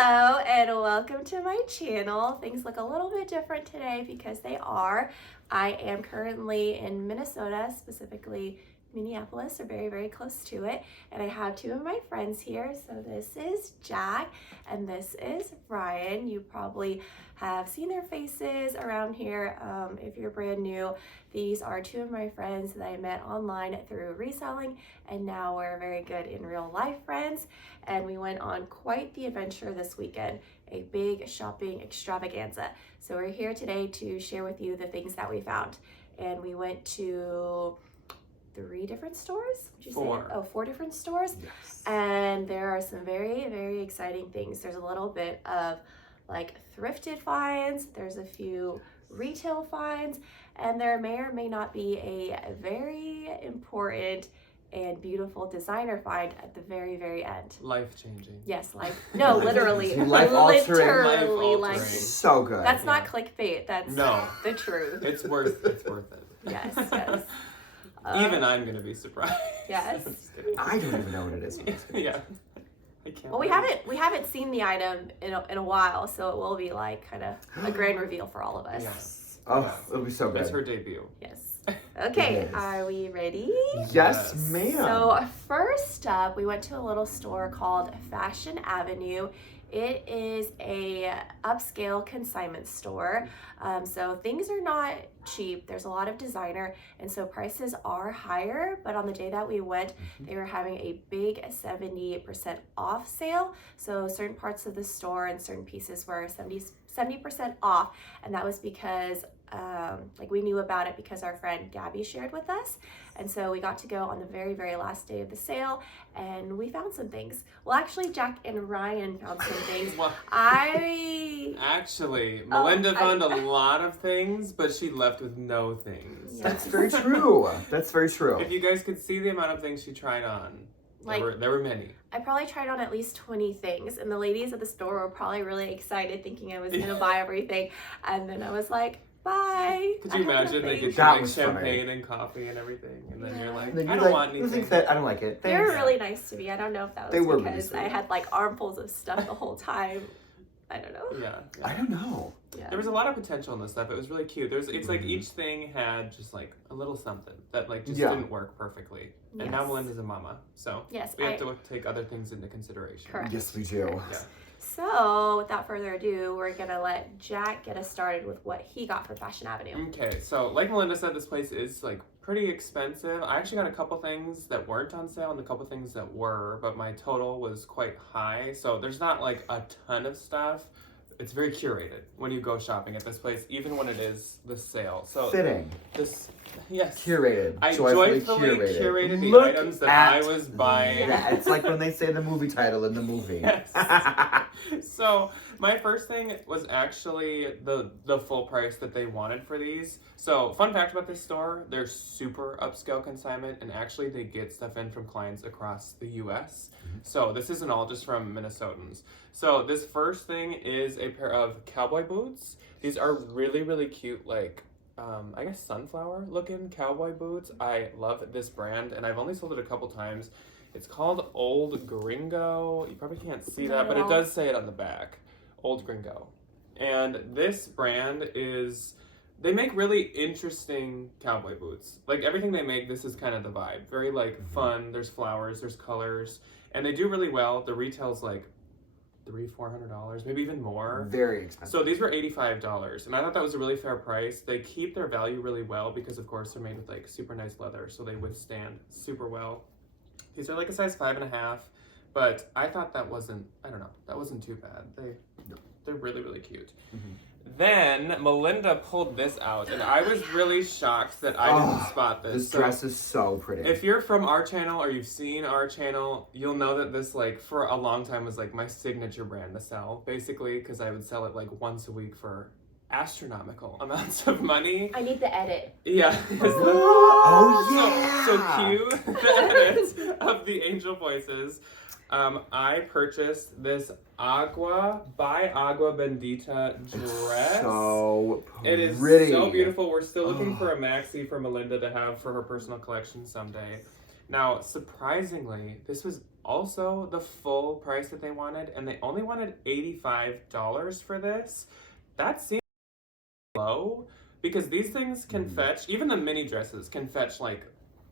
Hello and welcome to my channel. Things look a little bit different today because they are. I am currently in Minnesota, specifically Minneapolis, or very, very close to it. And I have two of my friends here. So this is Jack and this is Ryan. You probably have seen their faces around here. If you're brand new, these are two of my friends that I met online through reselling, and now we're very good in real life friends. And we went on quite the adventure this weekend, a big shopping extravaganza. So we're here today to share with you the things that we found. And we went to 3 different stores? Would you Four. say? Oh, 4 different stores. Yes. And there are some very, very exciting things. There's a little bit of like thrifted finds. There's a few retail finds, and there may or may not be a very important and beautiful designer find at the very, very end. Life-changing. Yes, no, literally. Life-altering. Literally, like, So good. that's not clickbait. That's the truth. It's worth it. Yes, yes. Even I'm gonna be surprised. Yes. I don't even know what it is. Yeah. I can't. Well, we haven't seen the item in a while, so it will be like kind of a grand reveal for all of us. Yes. Oh, it'll be so good. It's her debut. Yes. Okay, It is. are we ready? Yes, Yes. ma'am. So first up, we went to a little store called Fashion Avenue. It is a upscale consignment store. So things are not cheap. There's a lot of designer, and so prices are higher. But on the day that we went, they were having a big 70% off sale. So certain parts of the store and certain pieces were 70% off, and that was because we knew about it because our friend Gabby shared with us. And so we got to go on the very, very last day of the sale, and we found some things. Well, actually, Jack and Ryan found some things. Well, Actually, Melinda found a lot of things, but she left with no things. Yeah. That's very true. That's very true. If you guys could see the amount of things she tried on, there were many. I probably tried on at least 20 things, and the ladies at the store were probably really excited thinking I was going to buy everything. And then I was like, bye. Could you imagine they get That like was champagne funny. and coffee and everything, and then Yeah. you're like, And then I you're don't like, want "Who anything. thinks that? I don't like it. They were Thanks." really nice to me. I don't know if that They was were really because sweet. I had like armfuls of stuff the whole time. I don't know. Yeah. I don't know. Yeah. There was a lot of potential in this stuff. It was really cute. It's like each thing had just like a little something that like just Yeah. didn't work perfectly. And now Yes. Melinda's a mama, so Yes, we have to take other things into consideration. Correct. Yes, we do. Yeah. So, without further ado, we're gonna let Jack get us started with what he got from Fashion Avenue. Okay, so like Melinda said, this place is like pretty expensive. I actually got a couple things that weren't on sale and a couple things that were, but my total was quite high. So there's not like a ton of stuff. It's very curated when you go shopping at this place, even when it is the sale. So Fitting. yes. Curated. I Joyfully joyfully curated the Look items that at I was buying. Yeah, it's like when they say the movie title in the movie. Yes. So my first thing was actually the full price that they wanted for these. So fun fact about this store, they're super upscale consignment, and actually they get stuff in from clients across the US. So this isn't all just from Minnesotans. So this first thing is a pair of cowboy boots. These are really, really cute, like I guess sunflower looking cowboy boots. I love this brand, and I've only sold it a couple times. It's called Old Gringo. You probably can't see that, but it does say it on the back. Old Gringo. And this brand they make really interesting cowboy boots. Like everything they make, this is kind of the vibe. Very like fun, there's flowers, there's colors, and they do really well. The retail's like $300-400, maybe even more. Very expensive. So these were $85, and I thought that was a really fair price. They keep their value really well because of course they're made with like super nice leather, so they withstand super well. These are like a size 5.5, but I thought that wasn't too bad. They're really, really cute. Then Melinda pulled this out, and I was really shocked that I didn't spot this. This dress is so pretty. If you're from our channel or you've seen our channel, you'll know that this like for a long time was like my signature brand to sell, basically, because I would sell it like once a week for astronomical amounts of money. I need the edit. Yeah. Oh yeah. So cute. The edit of the angel voices. I purchased this Agua by Agua Bendita dress. It's so pretty. It is so beautiful. We're still looking for a maxi for Melinda to have for her personal collection someday. Now, surprisingly, this was also the full price that they wanted, and they only wanted $85 for this. That seems low because these things can fetch, even the mini dresses can fetch like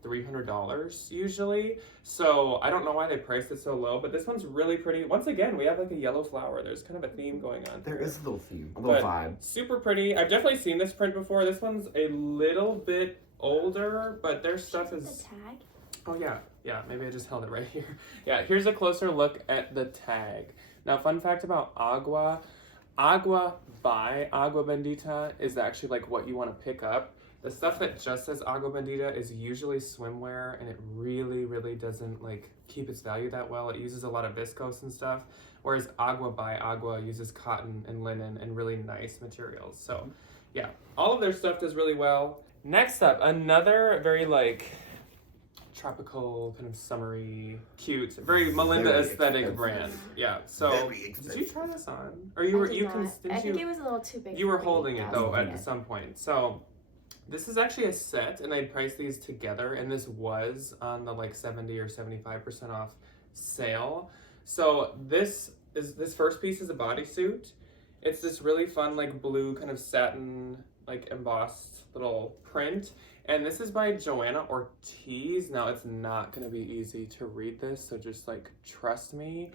$300 usually. So I don't know why they priced it so low, but this one's really pretty. Once again, we have like a yellow flower. There's kind of a theme going on. There is a little theme, a little vibe. Super pretty. I've definitely seen this print before. This one's a little bit older, but their stuff is... The tag? Oh yeah, yeah, maybe I just held it right here. Yeah, here's a closer look at the tag. Now, fun fact about Agua by Agua Bendita is actually like what you want to pick up. The stuff that just says Agua Bendita is usually swimwear, and it really, really doesn't like keep its value that well. It uses a lot of viscose and stuff, whereas Agua by Agua uses cotton and linen and really nice materials. So yeah, all of their stuff does really well. Next up, another very like tropical, kind of summery, cute, very Melinda Very aesthetic expensive. brand. Yeah. So Very did you expensive. try this on, or you were I think it was a little too big. you were for me. holding I it was though holding at it. some point. So this is actually a set, and they priced these together, and this was on the like 70 or 75% off sale. So this first piece is a bodysuit. It's this really fun like blue kind of satin like embossed little print, and this is by Joanna Ortiz. Now it's not going to be easy to read this, so just like trust me.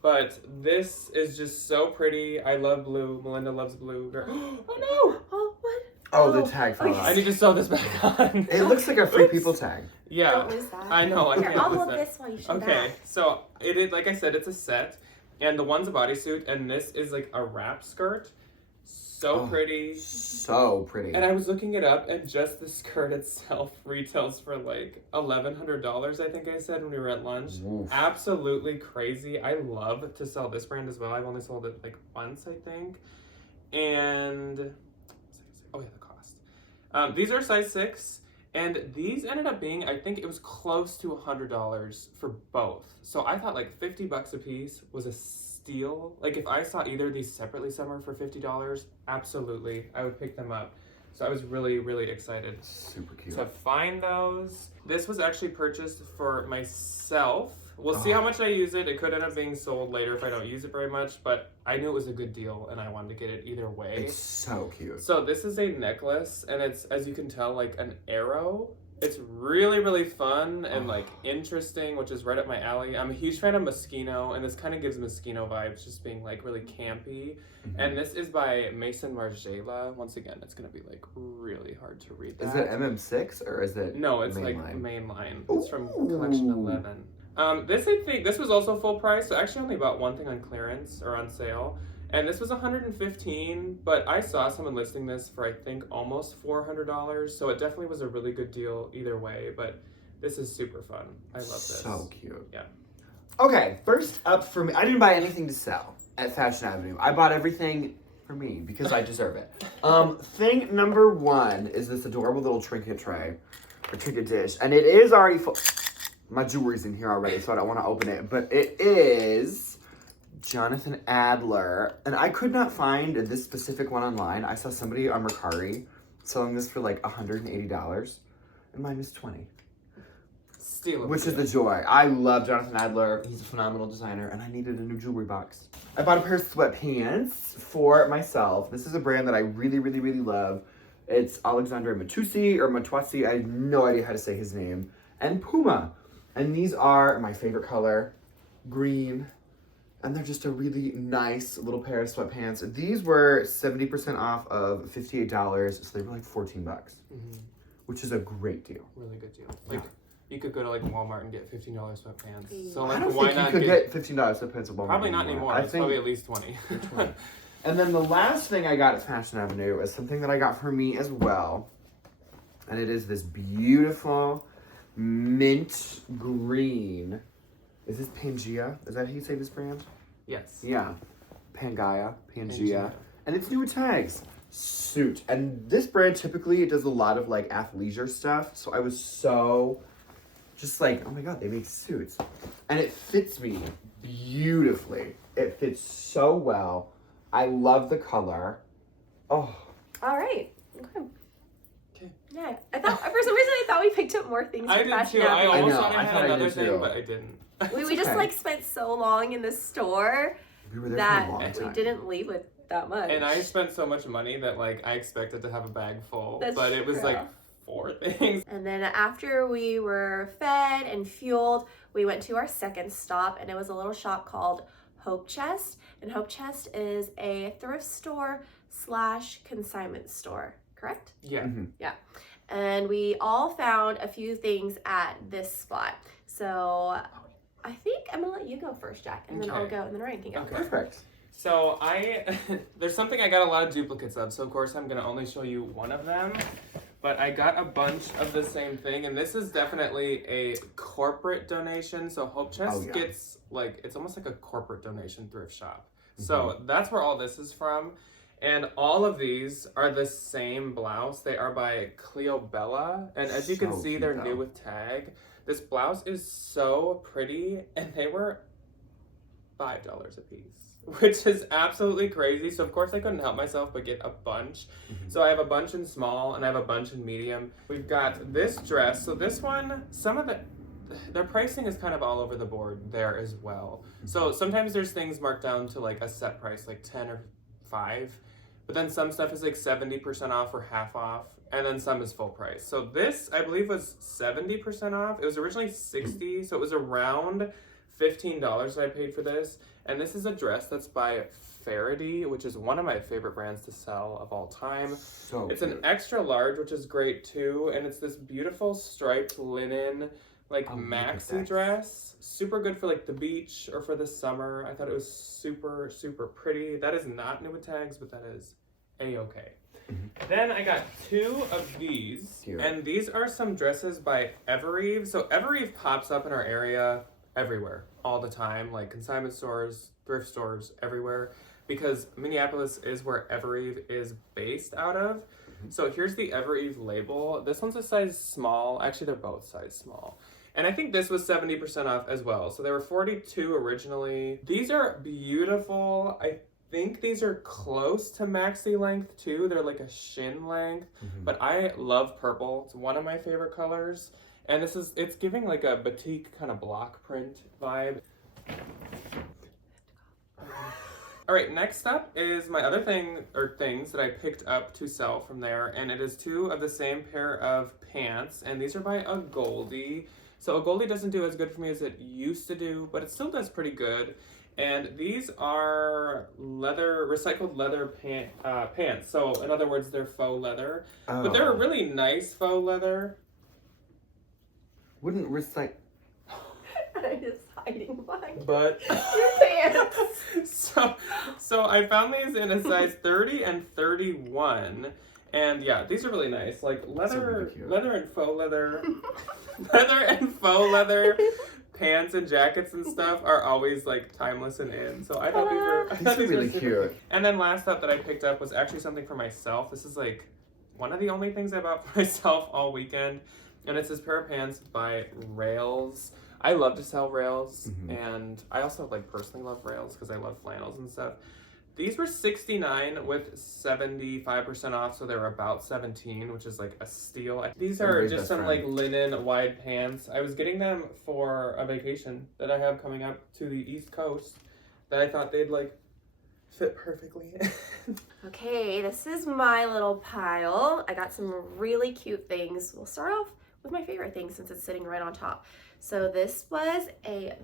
But this is just so pretty. I love blue. Melinda loves blue. Oh no! Oh, what? Oh, the tag fell yes. off. I need to sew this back on. It looks like a Free Oops. People tag. Yeah, Don't lose that. I know. I Here, can't I'll lose hold that. this while you show Okay, that. so it is, like I said, it's a set, and the one's a bodysuit, and this is like a wrap skirt. So Oh, pretty. So pretty. And I was looking it up, and just the skirt itself retails for like $1,100, I think I said when we were at lunch. Oof. Absolutely crazy. I love to sell this brand as well. I've only sold it like once, I think. And, oh yeah, the cost. These are size 6, and these ended up being, I think it was close to $100 for both. So I thought like $50 a piece was a steal. Like if I saw either of these separately somewhere for $50, absolutely, I would pick them up. So I was really, really excited Super cute. to find those. This was actually purchased for myself. We'll see how much I use it. It could end up being sold later if I don't use it very much, but I knew it was a good deal and I wanted to get it either way. It's so cute. So this is a necklace, and it's, as you can tell, like an arrow. It's really, really fun and like interesting, which is right up my alley. I'm a huge fan of Moschino, and this kind of gives Moschino vibes, just being like really campy. And this is by Mason Margiela. Once again, it's gonna be like really hard to read that. Is it MM6 or is it No, it's like mainline? mainline. It's from collection 11. This, I think, this was also full price. So I actually only bought one thing on clearance or on sale. And this was $115, but I saw someone listing this for I think almost $400. So it definitely was a really good deal either way. But this is super fun. I love this. So cute. Yeah. Okay, first up for me, I didn't buy anything to sell at Fashion Avenue. I bought everything for me because I deserve it. Thing number 1 is this adorable little trinket tray or trinket dish, and it is already full. My jewelry's in here already, so I don't want to open it, but it is Jonathan Adler, and I could not find this specific one online. I saw somebody on Mercari selling this for like $180, and mine is $20. Steal Which is the joy. I love Jonathan Adler. He's a phenomenal designer, and I needed a new jewelry box. I bought a pair of sweatpants for myself. This is a brand that I really, really, really love. It's Alexandre Matusi or Matuasi. I have no idea how to say his name. And Puma. And these are my favorite color, green. And they're just a really nice little pair of sweatpants. These were 70% off of $58, so they were like $14, which is a great deal. Really good deal. Like, you could go to like Walmart and get $15 sweatpants. So I like, don't why think you not could get $15 sweatpants at Walmart. Probably not anymore. It's probably at least 20. And then the last thing I got at Fashion Avenue is something that I got for me as well. And it is this beautiful mint green. Is this Pangea? Is that how you say this brand? Yes. Yeah. Pangea. And it's new with tags. Suit. And this brand typically does a lot of like athleisure stuff. So I was so just like, oh my God, they make suits. And it fits me beautifully. It fits so well. I love the color. Oh. All right. Okay. Okay. Yeah, I thought for some reason I thought we picked up more things. I from did Fashion too. I Avenue. almost know, thought I I had thought I another did thing, too. but I didn't. We just okay. like spent so long in the store We were there that for a long time. we didn't leave with that much. And I spent so much money that like I expected to have a bag full, That's but it was true. like 4 things. And then after we were fed and fueled, we went to our second stop, and it was a little shop called Hope Chest. And Hope Chest is a thrift store / consignment store, correct? Yeah. Mm-hmm. And we all found a few things at this spot. So I think I'm gonna let you go first, Jack, and then I'll Okay. go, and then Ryan can go. Okay. Perfect. So there's something I got a lot of duplicates of, so of course I'm gonna only show you one of them. But I got a bunch of the same thing, and this is definitely a corporate donation. So Hope Chest gets like, it's almost like a corporate donation thrift shop. So that's where all this is from. And all of these are the same blouse. They are by Cleo Bella. And as you can So see, cute, they're though. new with tag. This blouse is so pretty, and they were $5 a piece, which is absolutely crazy. So of course I couldn't help myself but get a bunch. So I have a bunch in small and I have a bunch in medium. We've got this dress. So this one, their pricing is kind of all over the board there as well. So sometimes there's things marked down to like a set price, like 10 or 5. But then some stuff is like 70% off or half off. And then some is full price. So this, I believe, was 70% off. It was originally $60, so it was around $15 that I paid for this. And this is a dress that's by Faraday, which is one of my favorite brands to sell of all time. So It's an extra large, which is great too. And it's this beautiful striped linen, like maxi dress. Super good for like the beach or for the summer. I thought it was super, super pretty. That is not new with tags, but that is A-okay. Then I got 2 of these, and these are some dresses by Evereve. So Evereve pops up in our area everywhere, all the time, like consignment stores, thrift stores, everywhere, because Minneapolis is where Evereve is based out of. So here's the Evereve label. This one's a size small. Actually, they're both size small. And I think this was 70% off as well. So they were $42 originally. These are beautiful. I think these are close to maxi length too. They're like a shin length, but I love purple. It's one of my favorite colors. And it's giving like a batik kind of block print vibe. All right, next up is my other things that I picked up to sell from there. And it is 2 of the same pair of pants. And these are by a Goldie. So a Goldie doesn't do as good for me as it used to do, but it still does pretty good. And these are recycled leather pants. So in other words, they're faux leather. But they're a really nice faux leather. Wouldn't recycle. I'm just hiding behind But your pants. so I found these in a size 30 and 31. And yeah, these are really nice. Like leather and faux leather. Leather and faux leather pants and jackets and stuff are always like timeless and in. So I thought these were really super cute. And then last up that I picked up was actually something for myself. This is like one of the only things I bought for myself all weekend. And it's this pair of pants by Rails. I love to sell Rails, and I also like personally love Rails because I love flannels and stuff. These were $69 with 75% off, so they were about $17, which is like a steal. These are just some like linen wide pants. I was getting them for a vacation that I have coming up to the East Coast that I thought they'd like fit perfectly. Okay, this is my little pile. I got some really cute things. We'll start off with my favorite thing since it's sitting right on top. So this was a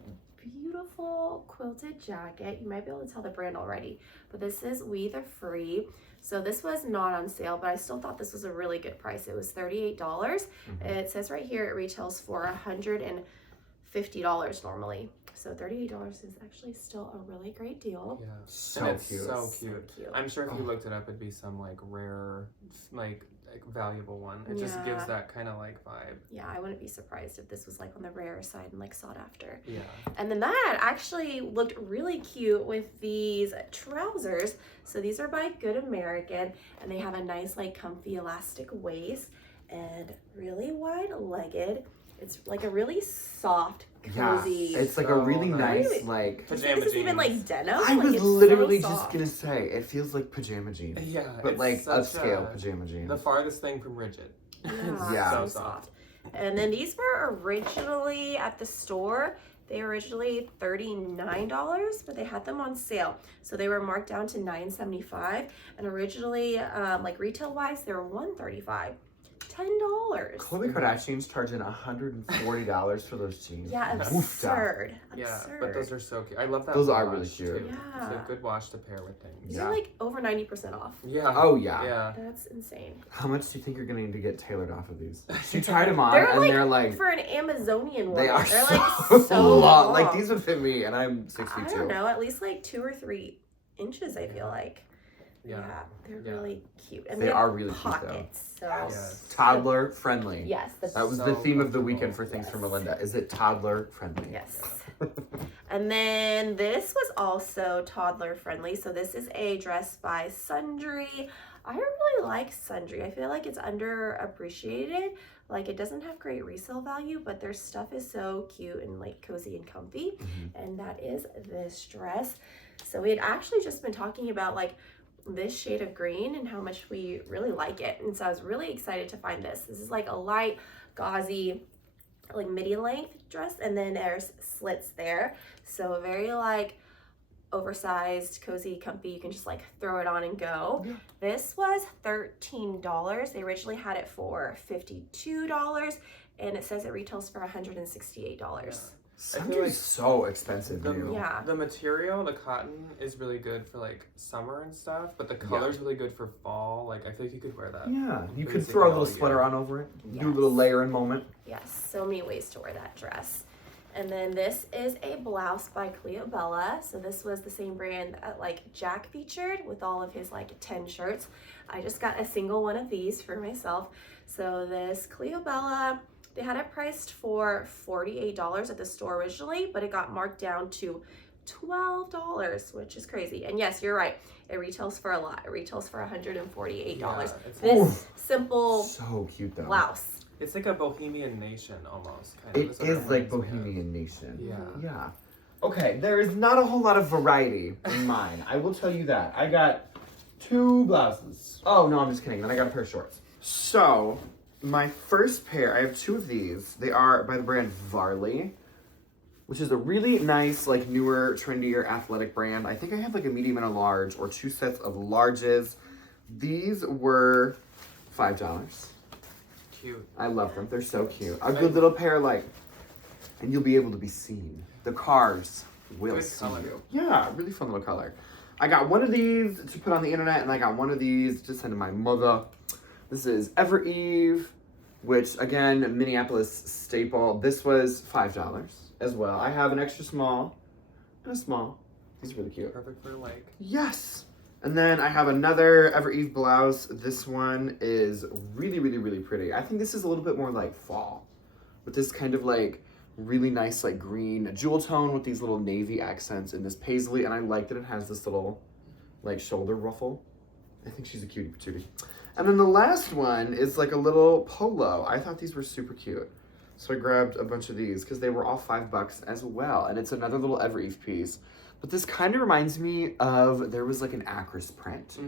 beautiful quilted jacket. You might be able to tell the brand already, but this is We the Free. So this was not on sale, but I still thought this was a really good price. It was $38. It says right here it retails for $150 normally. So $38 is actually still a really great deal. Yeah, So and it's cute. so So cute. cute. I'm sure if you looked it up, it'd be some like rare, like valuable one. It just gives that kind of like vibe. Yeah, I wouldn't be surprised if this was like on the rare side and like sought after. Yeah. And then that actually looked really cute with these trousers. So these are by Good American, and they have a nice like comfy elastic waist and really wide legged. It's like a really soft, cozy. Yeah, it's like a really nice. nice like. Do you think this is even like denim? I Like, was it's literally so just soft. gonna say it feels like pajama jeans. Yeah, But it's like such upscale pajama jeans. The farthest thing from rigid. Yeah, Yeah. so So soft. And then these were originally at the store. They were originally $39, but they had them on sale. So they were marked down to $9.75. And originally, like retail wise, they were $135. $10. Khloe Kardashian's charging $140 for those jeans. Yeah, absurd. Yeah, Absurd. but those are so cute. I love that. Those wash, are really cute. too. Yeah. It's a good wash to pair with things. They're like over 90% off. Yeah. Oh, yeah. Yeah. That's insane. How much do you think you're going to need to get tailored off of these? She tried them on, They're and like, they're like... for an Amazonian woman. They are They're so, like so long. Like, these would fit me, and I'm 6'2". I don't know, at least like 2 or 3 inches, I feel like. Yeah. They're really cute. And They have are really cute, pockets, though. so Yes. Toddler friendly. yes, That was So the theme of the comfortable. weekend for Things from Melinda. Is it toddler friendly? yes. And then this was also toddler friendly. So this is a dress by Sundry. I really like Sundry. I feel like it's underappreciated. Like it doesn't have great resale value, but their stuff is so cute and like cozy and comfy. And that is this dress. So we had actually just been talking about like this shade of green and how much we really like it. And so I was really excited to find this. This is like a light gauzy like midi length dress, and then there's slits there. So very like oversized, cozy, comfy. You can just like throw it on and go. Yeah. This was $13. They originally had it for $52, and it says it retails for $168. Sundry's so expensive, new. Yeah. The material, the cotton, is really good for like summer and stuff, but the color's really good for fall. Like I feel like you could wear that. Yeah, you could Basically throw a all little year. sweater on over it. Yes. Do a little layering moment. Yes, so many ways to wear that dress. And then this is a blouse by Cleobella. So this was the same brand that like Jack featured with all of his like 10 shirts. I just got a single one of these for myself. So this Cleobella, they had it priced for $48 at the store originally, but it got marked down to $12, which is crazy. And yes, you're right. It retails for a lot. It retails for $148. Yeah, it's This simple So cute though. blouse. It's like a Bohemian Nation almost. Kind It of. That's what is like reminds me of. Bohemian Nation. Yeah. Yeah. Okay, there is not a whole lot of variety in mine. I will tell you that. I got 2 blouses. Oh, no, I'm just kidding. Then I got a pair of shorts. So, my first pair, I have 2 of these. They are by the brand Varley, which is a really nice, like, newer, trendier athletic brand. I think I have, like, a medium and a large, or 2 sets of larges. These were $5. Cute. I love them. They're so cute. A good little pair, like, and you'll be able to be seen. The cars will Good see color. you. Yeah, really fun little color. I got one of these to put on the internet, and I got one of these to send to my mother. This is Ever Eve, which, again, Minneapolis staple. This was $5 as well. I have an extra small and a small. These are really cute. Perfect for like. Yes. And then I have another Ever Eve blouse. This one is really, really, really pretty. I think this is a little bit more like fall, with this kind of like really nice like green jewel tone with these little navy accents in this paisley. And I like that it has this little like shoulder ruffle. I think she's a cutie patootie. And then the last one is like a little polo. I thought these were super cute. So I grabbed a bunch of these because they were all $5 as well. And it's another little Ever Eve piece. But this kind of reminds me of, there was like an Acris print,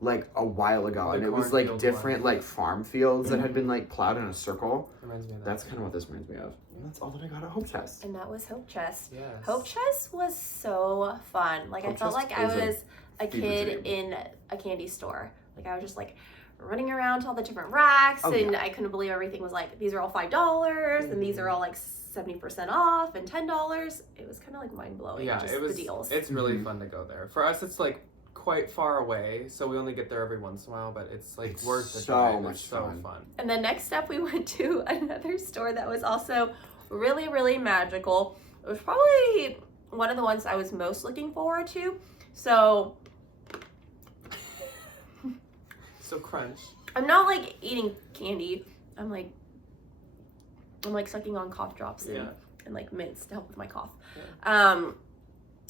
like a while ago. The And it was like cornfield different one. like farm fields that had been like plowed in a circle. Reminds me of that. That's kind of what this reminds me of. And that's all that I got at Hope Chest. And that was Hope Chest. Yes. Hope Chest was so fun. Like Hope I felt Chest like I is a was a fever kid dream. in a candy store. Like I was just like running around to all the different racks, Oh, and yeah. I couldn't believe everything was like, these are all $5, and these are all like 70% off and $10. It was kind of like mind blowing. Yeah, just it was. the deals. It's really Mhm. fun to go there. For us, it's like quite far away, so we only get there every once in a while. But it's like It's worth the so drive. much It's so fun. fun. And then next up, we went to another store that was also really, really magical. It was probably one of the ones I was most looking forward to. So So crunch. I'm not like eating candy. I'm like sucking on cough drops and, Yeah. and like mints to help with my cough.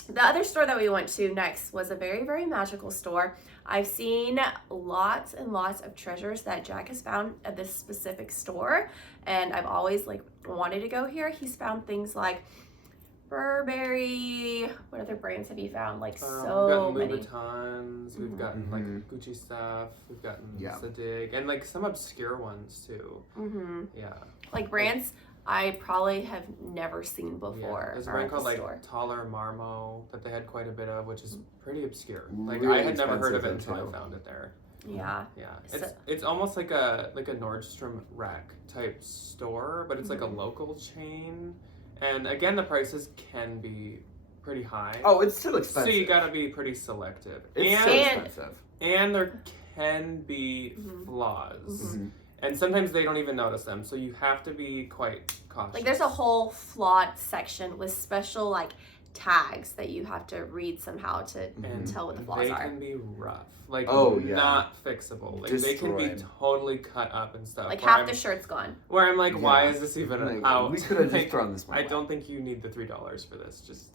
The other store that we went to next was a very, very magical store. I've seen lots and lots of treasures that Jack has found at this specific store, and I've always like wanted to go here. He's found things like Burberry. What other brands have you found? Like We've so gotten many. Louboutins. We've gotten like Gucci stuff. We've gotten Yeah. Zadig, and like some obscure ones too. Mm-hmm. Yeah. Like brands I probably have never seen before. Yeah. There's a or brand at the called like store. Taller Marmo that they had quite a bit of, which is pretty obscure. Like Really I had never heard of it expensive until too. I found it there. Yeah. Yeah, So- it's almost like a Nordstrom Rack type store, but it's like a Mhm. local chain. And again, the prices can be pretty high. Oh, it's still expensive. So you gotta be pretty selective. It's and still And- expensive. and there can be Mhm. flaws. Mhm. And sometimes they don't even notice them, so you have to be quite cautious. Like there's a whole flawed section with special like tags that you have to read somehow to and tell what the flaws they are. can be rough. Like Oh, yeah. not fixable. Like they can be Destroyed. totally cut up and stuff. Like where half I'm- the shirt's gone. Where I'm like, why Yeah. is this even Like, out? we could have just Like, thrown this one I away. don't think you need the $3 for this. Just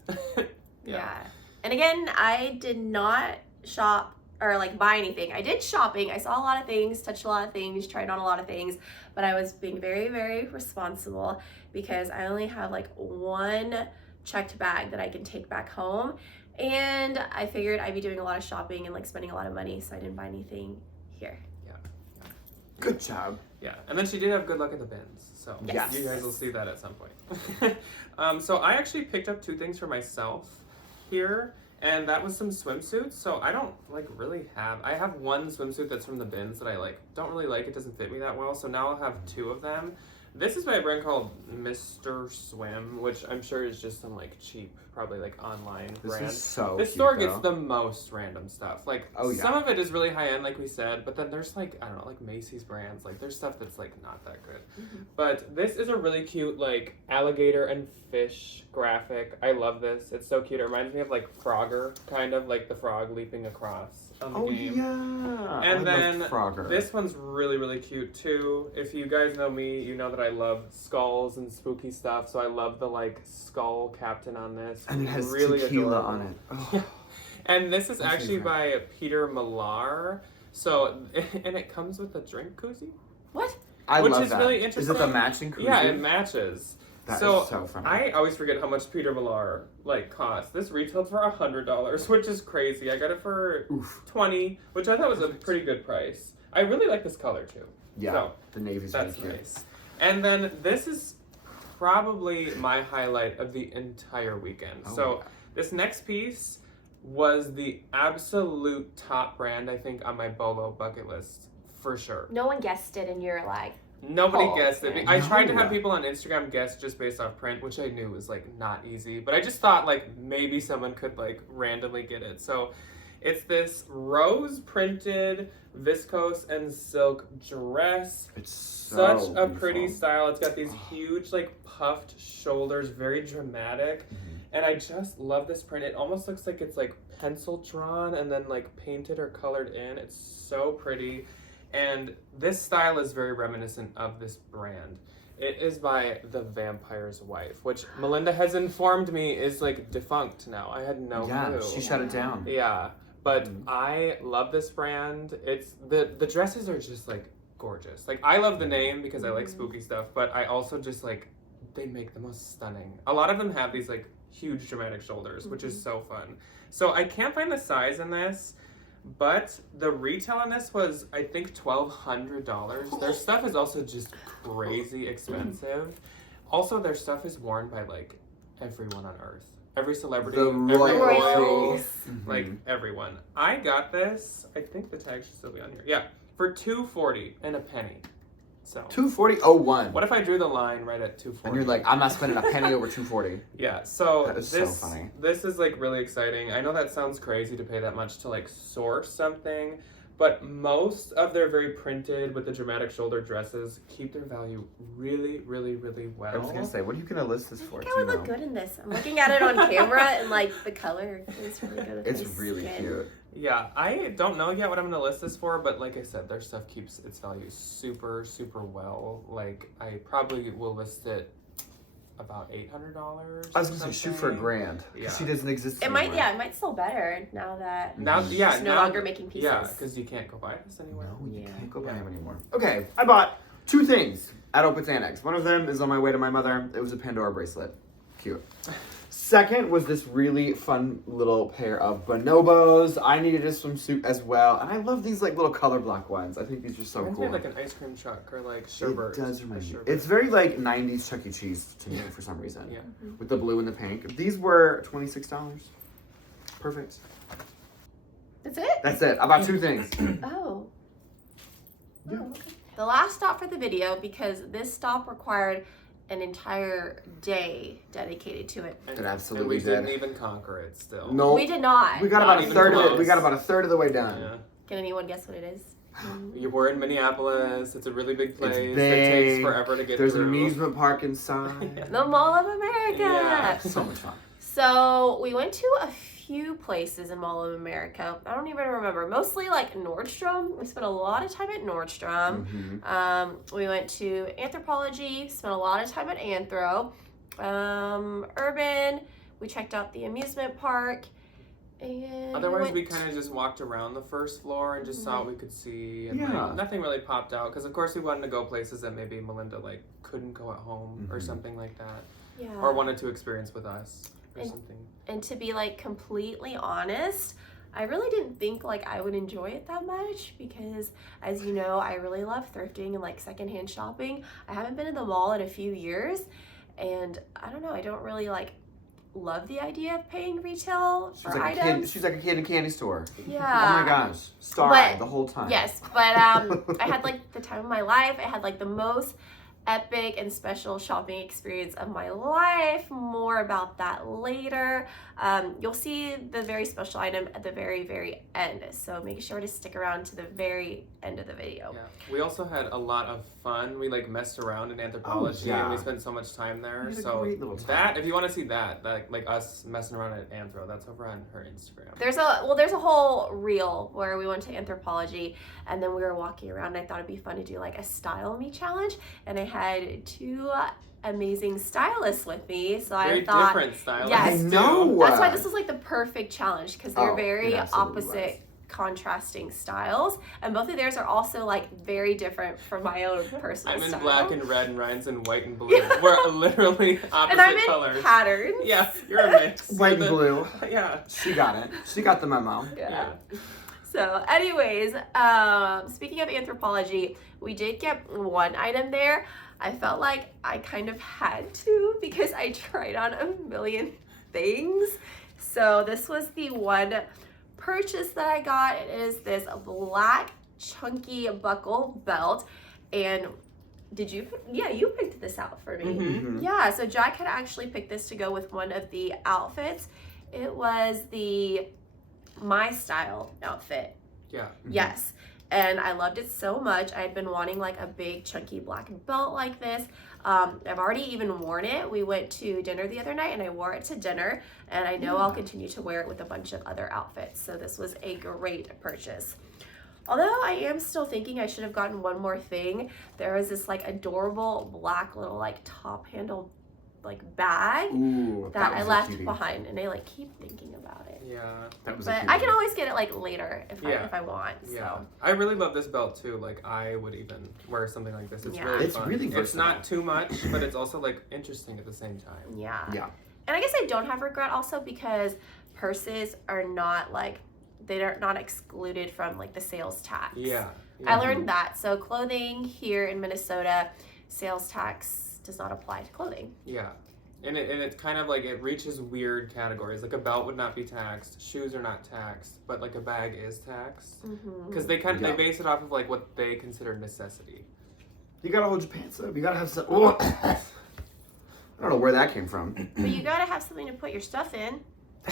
Yeah. And again, I did not shop or like buy anything. I did shopping. I saw a lot of things, touched a lot of things, tried on a lot of things, but I was being very, very responsible because I only have like one checked bag that I can take back home. And I figured I'd be doing a lot of shopping and like spending a lot of money, so I didn't buy anything here. Good job. Yeah, and then she did have good luck at the bins, so Yes. you guys will see that at some point. So I actually picked up 2 things for myself here, and that was some swimsuits. So I don't like really have. I have one swimsuit that's from the bins that I like. Don't really like. It doesn't fit me that well. So now I'll have 2 of them. This is by a brand called Mr. Swim, which I'm sure is just some like cheap, probably like online This brand. is so This cute, store though. gets the most random stuff. Like, Oh, yeah. some of it is really high end, like we said, but then there's like, I don't know, like Macy's brands. Like, there's stuff that's like not that good. Mhm. But this is a really cute, like, alligator and fish graphic. I love this. It's so cute. It reminds me of like Frogger, kind of like the frog leaping across on the Oh, game. yeah. And I then love Frogger. This one's really, really cute too. If you guys know me, you know that I love skulls and spooky stuff. So I love the like skull captain on this. And it has really tequila adorable. on it. Oh. Yeah. And this is My actually favorite. by Peter Millar. So, and it comes with a drink koozie. What? I Which love is that. really Is it the interesting. matching koozie? Yeah, it matches. That is so so funny. I always forget how much Peter Millar like costs. This retailed for $100, which is crazy. I got it for Oof. $20, which I thought was a pretty good price. I really like this color too. Yeah, So, the navy's really that's cute. nice. And then this is probably my highlight of the entire weekend. Oh, So yeah. this next piece was the absolute top brand, I think, on my Bolo bucket list for sure. No one guessed it and you're like, Nobody Oh, guessed it. okay. I tried to No. have people on Instagram guess just based off print, which I knew was like not easy. But I just thought like maybe someone could like randomly get it. So it's this rose printed viscose and silk dress. It's Such so a pretty beautiful. style. It's got these huge like puffed shoulders, very dramatic. Mhm. And I just love this print. It almost looks like it's like pencil drawn and then like painted or colored in. It's so pretty. And this style is very reminiscent of this brand. It is by The Vampire's Wife, which Melinda has informed me is like defunct now. I had no Yeah, clue. she shut it down. Yeah, but Mhm. I love this brand. It's the dresses are just like gorgeous. Like I love the name because I like spooky stuff, but I also just like they make the most stunning. A lot of them have these like huge dramatic shoulders, which is so fun. So I can't find the size in this, but the retail on this was I think $1,200. Their stuff is also just crazy expensive. Also, their stuff is worn by like everyone on earth. Every celebrity, The every royals. royal, Mhm. like everyone. I got this. I think the tag should still be on here. Yeah, for $2.40 and a penny. So $240.01. what if I drew the line right at $2.40? And you're like, I'm not spending a penny over $240. Yeah. So That is this so funny. this is like really exciting. I know that sounds crazy to pay that much to like source something, but most of their very printed with the dramatic shoulder dresses keep their value really, really, really well. I was gonna say, what are you gonna list this I for? think Do I you would look know? good in this. I'm looking at it on camera and like the color is really good. With It's my really skin. cute. Yeah, I don't know yet what I'm gonna list this for, but like I said, their stuff keeps its value super, super well. Like I probably will list it about $800. I was gonna say, shoot for $1,000. Yeah. She doesn't exist It anymore. might, yeah, it might sell better now that Now, Mhm. yeah, it's no now, longer making pieces. Yeah, because you can't go buy this anywhere. No, you Yeah. can't go buy Yeah. them anymore. Okay, I bought 2 things at Opitz Annex. One of them is on my way to my mother. It was a Pandora bracelet. Cute. Second was this really fun little pair of bonobos. I needed a swimsuit as well. And I love these like little color block ones. I think these are so Reminds cool. me of, like an ice cream truck or like sherbet. It does remind me. Sherbet. It's very like 90s Chuck E. Cheese to me for some reason. Yeah. With the blue and the pink. These were $26. Perfect. That's it? That's it. I bought 2 things. Oh. Yeah. Okay. The last stop for the video, because this stop required an entire day dedicated to it. It absolutely and we did. didn't even conquer it still. No. We did not. We got Not about a even third of it. close. We got about a third of the way done. Yeah. Can anyone guess what it is? We're in Minneapolis. It's a really big place. It's It big. takes forever to get There's through. an amusement park inside. Yeah. The Mall of America. Yeah. So much fun. So we went to a few places in Mall of America. I don't even remember. Mostly like Nordstrom. We spent a lot of time at Nordstrom. Mhm. We went to Anthropologie. Spent a lot of time at Anthro. Urban. We checked out the amusement park. And Otherwise, we kind of just walked around the first floor and just saw what we could see, and Yeah. like, nothing really popped out. Because of course, we wanted to go places that maybe Melinda like couldn't go at home or Mhm. something like that, yeah. or wanted to experience with us or And- something. And to be like completely honest, I really didn't think like I would enjoy it that much because, as you know, I really love thrifting and like secondhand shopping. I haven't been in the mall in a few years, and I don't know, I don't really like love the idea of paying retail She's for like items. she's like a kid in a candy store. Yeah. Oh my gosh. Starved But- the whole time. Yes, but I had like the time of my life. I had like the most epic and special shopping experience of my life. More about that later. You'll see the very special item at the very, very end. So make sure to stick around to the very end of the video. Yeah. We also had a lot of fun. We like messed around in Anthropologie, yeah. and we spent so much time there. We had a So great little time. that, if you want to see that, like us messing around at Anthro, that's over on her Instagram. There's a whole reel where we went to Anthropologie and then we were walking around, and I thought it'd be fun to do like a style me challenge, and I had 2 amazing stylists with me, so Very I thought different styles. Yes. I know. that's why this was like the perfect challenge, because they're Oh, very it absolutely opposite contrasting styles, and both of theirs are also like very different from my own personal I'm in style. black and red, and Ryan's in white and blue. We're literally opposite and I'm in colors. patterns. Yeah, you're a mix. White and You're the- blue. Yeah. She got it. She got the memo. Yeah. So anyways, speaking of Anthropologie, we did get one item there. I felt like I kind of had to because I tried on a million things. So this was the one purchase that I got. It is this black chunky buckle belt. And did you you picked this out for me. Mhm. Yeah, so Jack had actually picked this to go with one of the outfits. It was the My Style outfit. Yeah. Yes. And I loved it so much. I had been wanting like a big chunky black belt like this. I've already even worn it. We went to dinner the other night and I wore it to dinner, and I know I'll continue to wear it with a bunch of other outfits. So this was a great purchase. Although I am still thinking I should have gotten one more thing. There was this like adorable black little like top handle like bag Ooh, that I was a left cutie. behind, and I like keep thinking about it. Yeah. That was a But cutie. I can always get it like later if Yeah. I want. Yeah. So I really love this belt too. Like I would even wear something like this. It's Yeah. really It's fun. really It's not versatile. too much, but it's also like interesting at the same time. yeah. Yeah. And I guess I don't have regret also because purses are not like they're not excluded from like the sales tax. Yeah. I learned that. So clothing here in Minnesota, sales tax does not apply to clothing. Yeah. And it's kind of like it reaches weird categories. Like a belt would not be taxed, shoes are not taxed, but like a bag is taxed. Mm-hmm. Because they kind of Yeah. they base it off of like what they consider necessity. You gotta hold your pants up. You gotta have some. Oh. I don't know where that came from. But you gotta have something to put your stuff in.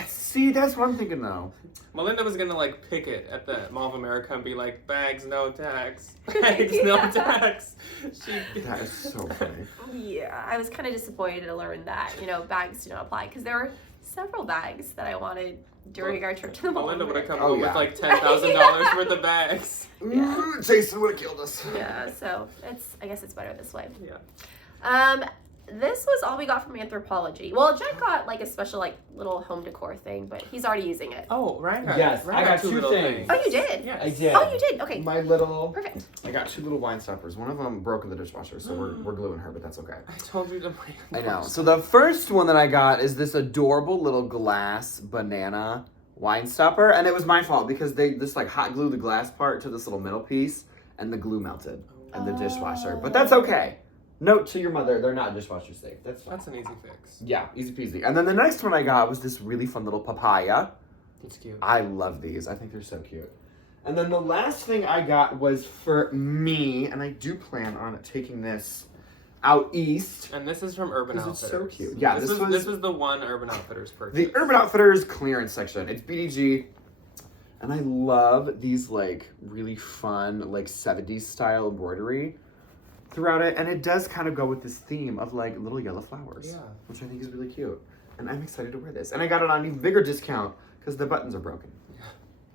See, that's what I'm thinking though. Melinda was gonna like pick it at the Mall of America and be like, bags no tax, bags no Yeah. tax. That is so funny. Yeah, I was kind of disappointed to learn that, bags do not apply because there were several bags that I wanted during our trip to the mall. Melinda would have come Oh, up yeah. with like $10,000 worth of bags. Yeah. Jason would have killed us. Yeah, so I guess it's better this way. Yeah. this was all we got from Anthropology. Well, Jack got like a special like little home decor thing, but he's already using it. Oh, Ryan got Yes, Ryan I got two two little things. Oh, you did? Yes. I did. Oh, you did? Okay. My little. Perfect. I got 2 little wine stoppers. One of them broke in the dishwasher, so we're gluing her, but that's okay. I told you to bring I know. So the first one that I got is this adorable little glass banana wine stopper, and it was my fault because they just like hot glue the glass part to this little middle piece, and the glue melted in the dishwasher. But that's okay. Note to your mother, they're not dishwasher safe. That's fine. That's an easy fix. Yeah, easy peasy. And then the next one I got was this really fun little papaya. It's cute. I love these. I think they're so cute. And then the last thing I got was for me, and I do plan on taking this out east. And this is from Urban 'Cause Outfitters. it's so cute. Yeah, this was was the one Urban Outfitters purchase. the Urban Outfitters clearance section. It's BDG. And I love these like really fun like 70s style embroidery throughout it. And it does kind of go with this theme of like little yellow flowers. Yeah. Which I think is really cute. And I'm excited to wear this. And I got it on an even bigger discount because the buttons are broken.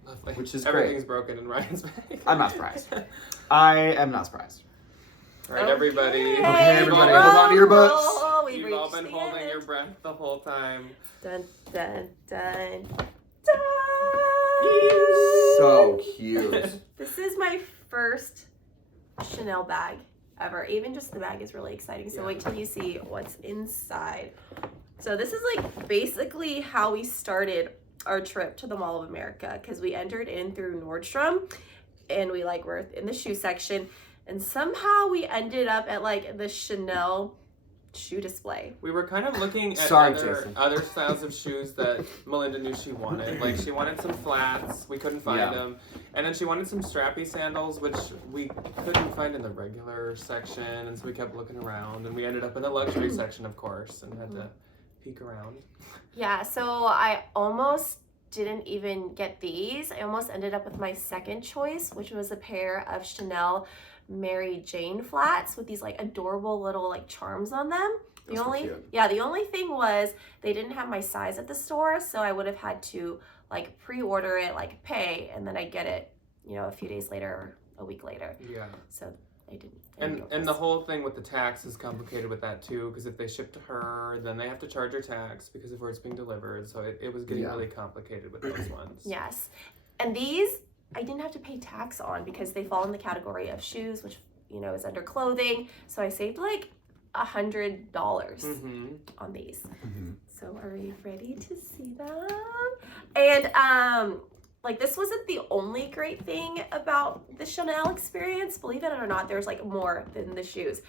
Lovely. Which is Everything's great. broken in Ryan's bag. I'm not surprised. I am not surprised. All right, everybody. Okay, everybody, hold on to your butts. Oh, we've You've all reached been the holding end. your breath the whole time. Dun, dun, dun, dun. So cute. This is my first Chanel bag ever. Even just the bag is really exciting. So Yeah. wait till you see what's inside. So this is like basically how we started our trip to the Mall of America, because we entered in through Nordstrom and we like were in the shoe section, and somehow we ended up at like the Chanel shoe display. We were kind of looking at Sorry, Jason. other styles of shoes that Melinda knew she wanted. Like she wanted some flats, we couldn't find Yeah. them. And then she wanted some strappy sandals, which we couldn't find in the regular section. And so we kept looking around, and we ended up in the luxury section, of course, and had to peek around. Yeah, so I almost didn't even get these. I almost ended up with my second choice, which was a pair of Chanel Mary Jane flats with these like adorable little like charms on them. Those were cute. The only thing was they didn't have my size at the store, so I would have had to like pre-order it, like pay, and then I get it, you know, a few days later or a week later. Yeah. So I didn't. And the whole thing with the tax is complicated with that too, because if they ship to her, then they have to charge her tax because of where it's being delivered. So it was getting really complicated with those ones. Yes. And these I didn't have to pay tax on because they fall in the category of shoes, which, you know, is under clothing. So I saved like $100 on these. So are we ready to see them? And like this wasn't the only great thing about the Chanel experience. Believe it or not, there's like more than the shoes.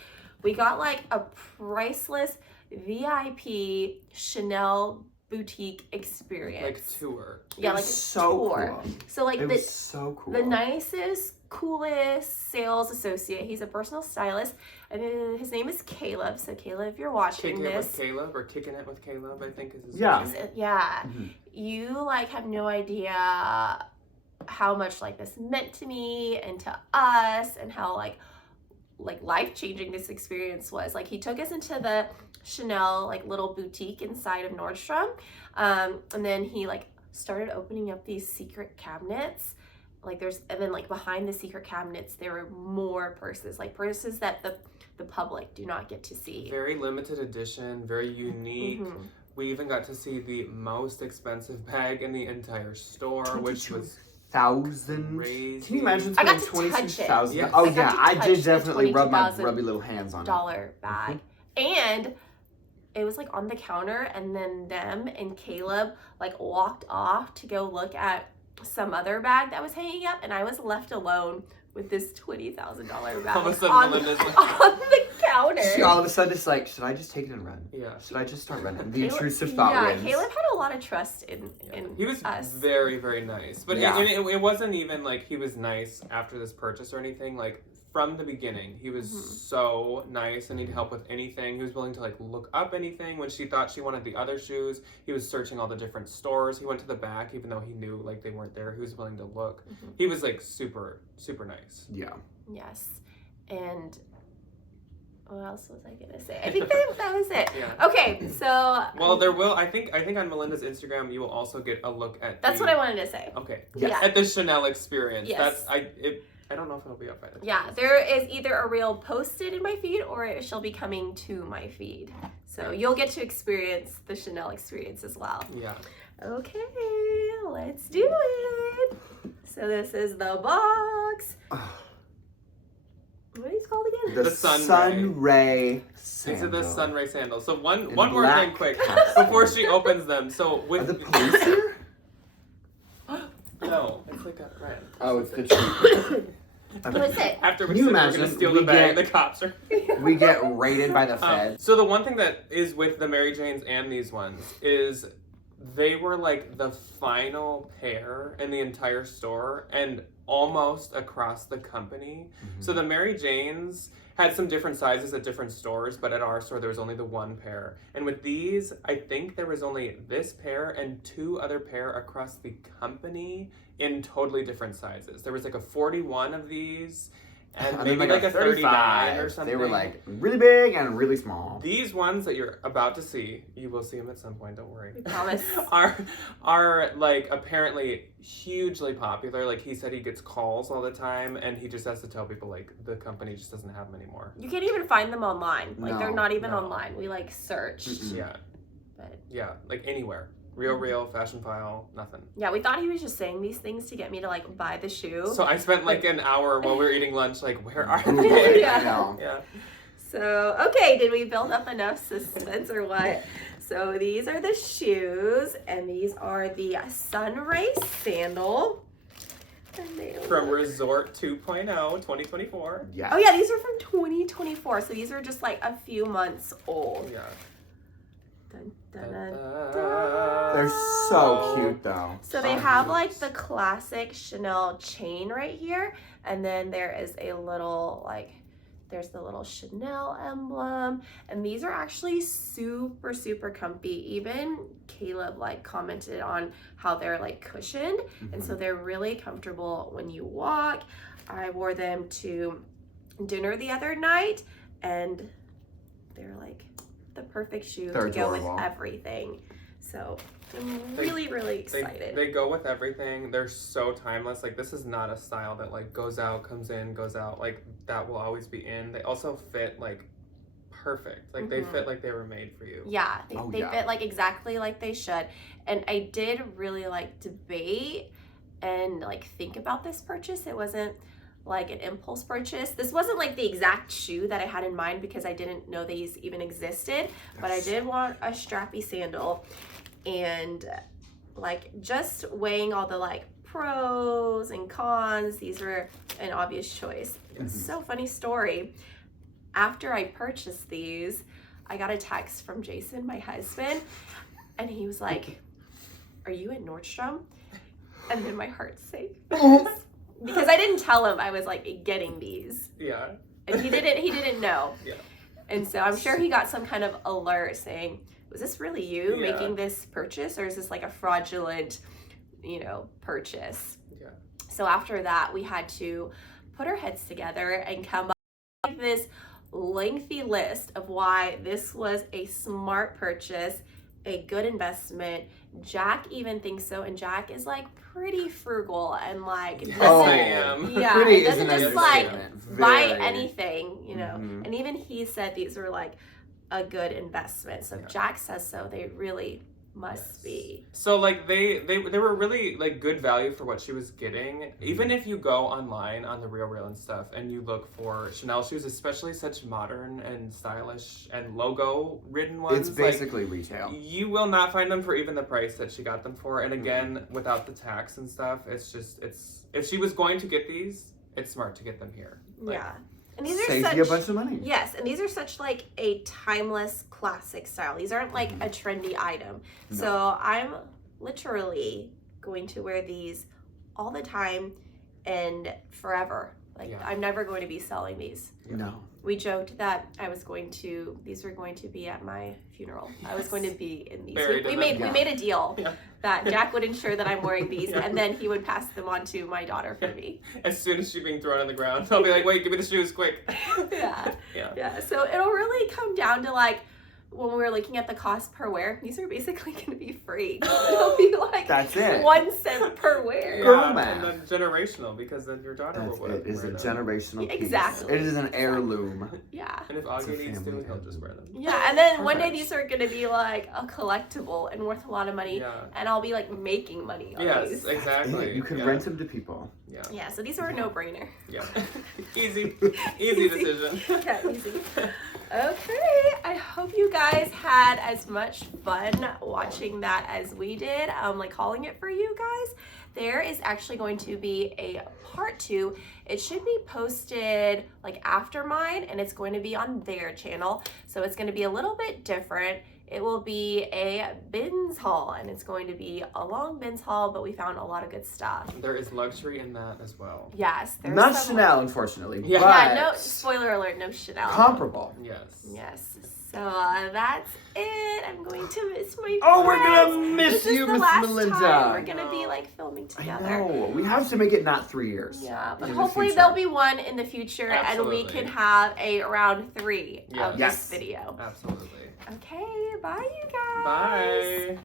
We got like a priceless VIP Chanel boutique experience. Like tour. Yeah, like a so tour. cool. So like It was so cool. the nicest, coolest sales associate. He's a personal stylist, and his name is Caleb. So Caleb, if you're watching Kicking it this, with Caleb, or Kicking It with Caleb, I think is his Yeah. name. yeah, you like have no idea how much like this meant to me and to us, and how like life-changing this experience was. Like he took us into the Chanel like little boutique inside of Nordstrom, and then he like started opening up these secret cabinets. Like and then like behind the secret cabinets there were more purses, like purses that the public do not get to see. Very limited edition, very unique. We even got to see the most expensive bag in the entire store, which was 1,000. crazy. Can you imagine I got spending to touch it. 22,000? Yes. Oh I got yeah, to I touch did the definitely rub my $22,000 rubby little hands on it. Bag. And it was like on the counter, and then them and Caleb like walked off to go look at some other bag that was hanging up, and I was left alone with this $20,000 bag All of a sudden, on Melinda's like, on the counter. She all of a sudden is like, should I just take it and run? yeah. Should I just start running? The Caleb- intrusive thought yeah, wins. Caleb had a lot of trust in He was us. very, very nice. But Yeah. it wasn't even like he was nice after this purchase or anything. Like from the beginning, he was so nice and he'd help with anything. He was willing to like look up anything when she thought she wanted the other shoes. He was searching all the different stores. He went to the back even though he knew like they weren't there. He was willing to look. He was like super, super nice. Yeah. Yes. And what else was I gonna say? I think that was it. Yeah. Okay, so Well, there will. I think on Melinda's Instagram, you will also get a look at. that's what I wanted to say. Okay. Yes. Yeah. At the Chanel experience. Yes. I don't know if it'll be up by the time. Yeah, there is either a reel posted in my feed or it shall be coming to my feed. So you'll get to experience the Chanel experience as well. Yeah. Okay, let's do it. So this is the box. What are these called again? The Sunray These are the sandal. Sunray sandals. So one In more black thing quick capsule. before she opens them. So Are with the police here? no, it's like a red. Oh, it's the tree. What's it? After Can we you said we're imagine gonna steal we the bag, get- the cops are. We get raided by the feds. So the one thing that is with the Mary Janes and these ones is they were like the final pair in the entire store and almost across the company. So the Mary Janes had some different sizes at different stores, but at our store there was only the one pair. And with these, I think there was only this pair and 2 other pair across the company in totally different sizes. There was like a 41 of these and then maybe like a 39 or something. They were like really big and really small. These ones that you're about to see, you will see them at some point, don't worry. We promise. are like apparently hugely popular. Like he said he gets calls all the time and he just has to tell people like the company just doesn't have them anymore. You can't even find them online. Like they're No, not even no. online. We like searched. Mm-mm. Yeah. But Yeah, like anywhere. Real, Fashion File, nothing. yeah, we thought he was just saying these things to get me to like buy the shoe. So I spent like an hour while we were eating lunch like, where are Ooh, they? Yeah. I know. Yeah. So, okay, did we build up enough suspense or what? So these are the shoes, and these are the Sunray sandal. And they From look- Resort 2.0, 2024. Yeah. Oh yeah, these are from 2024, so these are just like a few months old. Yeah. Dun, dun, dun. They're so cute though. So they have like the classic Chanel chain right here, and then there is a little like, there's the little Chanel emblem, and these are actually super, super comfy. Even Caleb like commented on how they're like cushioned, and so they're really comfortable when you walk. I wore them to dinner the other night, and they're like the perfect shoe They're to go adorable. with everything. So I'm really, really excited. They go with everything. They're so timeless. Like this is not a style that like goes out, comes in, goes out. Like that will always be in. They also fit like perfect. Like they fit like they were made for you. Yeah, they, Oh, they yeah. fit like exactly like they should. And I did really like debate and like think about this purchase. It wasn't like an impulse purchase. This wasn't like the exact shoe that I had in mind because I didn't know these even existed, but I did want a strappy sandal. And like just weighing all the like pros and cons, these were an obvious choice. So funny story. After I purchased these, I got a text from Jason, my husband, and he was like, "Are you at Nordstrom?" And then my heart sank because I didn't tell him I was like getting these, Yeah. and he didn't know. Yeah. And so I'm sure he got some kind of alert saying, "Was this really you Yeah. making this purchase, or is this like a fraudulent, purchase?" Yeah. So after that, we had to put our heads together and come up with this lengthy list of why this was a smart purchase, a good investment. Jack even thinks so, and Jack is like pretty frugal and like Yes, Oh, I am. yeah, Pretty it is doesn't an just like understatement. buy Very. anything, Mhm. And even he said these were like a good investment. So if Yeah. Jack says so, they really must Yes. be. So like they were really like good value for what she was getting. Even if you go online on the Real and stuff and you look for Chanel shoes, especially such modern and stylish and logo ridden ones, It's basically retail. like, you will not find them for even the price that she got them for. And again, without the tax and stuff, it's if she was going to get these, it's smart to get them here. Like, Yeah. And these are Saves such you a bunch of money. Yes, and these are such like a timeless classic style. These aren't like a trendy item. No. So I'm literally going to wear these all the time and forever. Like Yeah. I'm never going to be selling these. No. We joked that these were going to be at my funeral. I was going to be in these. Buried We in made them. we made a deal Yeah. that Jack would ensure that I'm wearing these, Yeah. and then he would pass them on to my daughter for me. As soon as she's being thrown on the ground, I'll be like, wait, give me the shoes quick. Yeah. Yeah. Yeah, so it'll really come down to like when we were looking at the cost per wear, these are basically going to be free. It'll be like That's it. 1 cent per wear. Girl Yeah, math. and then generational, because then your daughter That's will it. It's a wear them. generational piece. Exactly. It is an heirloom. Yeah. And if It's a Augie needs to, family he'll just wear them. Yeah, and then one day Perfect. these are going to be like a collectible and worth a lot of money. Yeah. And I'll be like making money on Yes, these. exactly. You can yeah. rent them to people. Yeah. Yeah, so these are a no-brainer. Yeah. Easy. Easy decision. Yeah, easy. Okay, I hope you guys had as much fun watching that as we did, like hauling it for you guys. There is actually going to be a part 2. It should be posted like after mine, and it's going to be on their channel. So it's going to be a little bit different. It will be a bins haul, and it's going to be a long bins haul, but we found a lot of good stuff. There is luxury in that as well. Yes, there's Not some, Chanel, unfortunately. Yeah. But Yeah, no, spoiler alert, no Chanel. comparable. Yes. Yes. So that's it. I'm going to miss my Oh, we're friends. gonna miss This is you, the Miss last Melinda. time we're gonna be No. like filming I together. know. We have to make it not 3 years. Yeah, but In the hopefully future. there'll be one in the future, and we Absolutely. can have a round 3 of Yes. this Yes. video. Absolutely. Okay, bye you guys. Bye.